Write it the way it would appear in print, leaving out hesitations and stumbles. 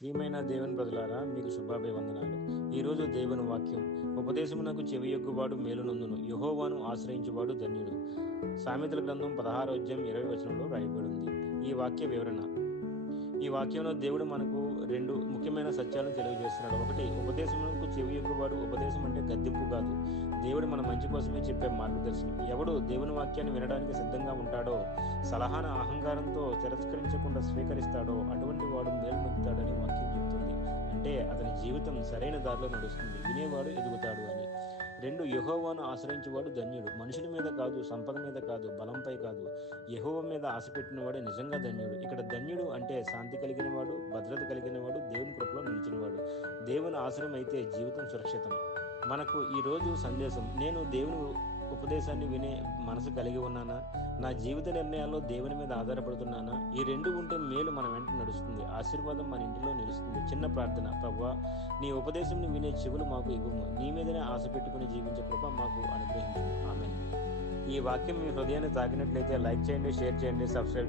ప్రియమైన దేవుని ప్రజలారా, మీకు శుభాభివందనాలు. ఈరోజు దేవుని వాక్యం, ఉపదేశమునకు చెవియొగ్గువాడు మేలునందును, యెహోవాను ఆశ్రయించువాడు ధన్యుడు. సామెతల గ్రంథం 16 అధ్యాయం 20 రాయబడి ఉంది. ఈ వాక్య వివరణ. ఈ వాక్యంలో దేవుడు మనకు రెండు ముఖ్యమైన సత్యాలను తెలియజేస్తున్నాడు. ఒకటి, ఉపదేశమునకు చెవియొగ్గువాడు. ఉపదేశం అంటే గద్దింపు కాదు, దేవుడు మన మంచి కోసమే చెప్పే మార్గదర్శనం. ఎవడు దేవుని వాక్యాన్ని వినడానికి సిద్ధంగా ఉంటాడో, సలహాను అహంకారంతో తిరస్కరించకుండా స్వీకరిస్తాడో, అటువంటి వాడు మేలు నొందుతాడని వాక్యం చెప్తుంది. అంటే అతని జీవితం సరైన దారిలో నడుస్తుంది, వినేవాడు ఎదుగుతాడు అని. రెండు, యెహోవాను ఆశ్రయించేవాడు ధన్యుడు. మనుషుల మీద కాదు, సంపద మీద కాదు, బలంపై కాదు, యెహోవా మీద ఆశ పెట్టినవాడే నిజంగా ధన్యుడు. ఇక్కడ ధన్యుడు అంటే శాంతి కలిగినవాడు, భద్రత కలిగినవాడు, దేవుని కృపలో నిలిచినవాడు. దేవుని ఆశ్రయం అయితే జీవితం సురక్షితం. మనకు ఈరోజు సందేశం: నేను దేవుని ఉపదేశాన్ని వినే మనసు కలిగి ఉన్నానా? నా జీవిత నిర్ణయాల్లో దేవుని మీద ఆధారపడుతున్నానా? ఈ రెండు ఉంటే మేలు మన వెంట నడుస్తుంది, ఆశీర్వాదం మన ఇంటిలో నిలుస్తుంది. చిన్న ప్రార్థన: ప్రభువా, నీ ఉపదేశం వినే చెవులు మాకు ఇవ్వము, నీ మీదనే ఆశ పెట్టుకుని జీవించే కృప మాకు అనుగ్రహించు. ఆమేన్. ఈ వాక్యం మీ హృదయాన్ని తాకినట్లయితే లైక్ చేయండి, షేర్ చేయండి, సబ్స్క్రైబ్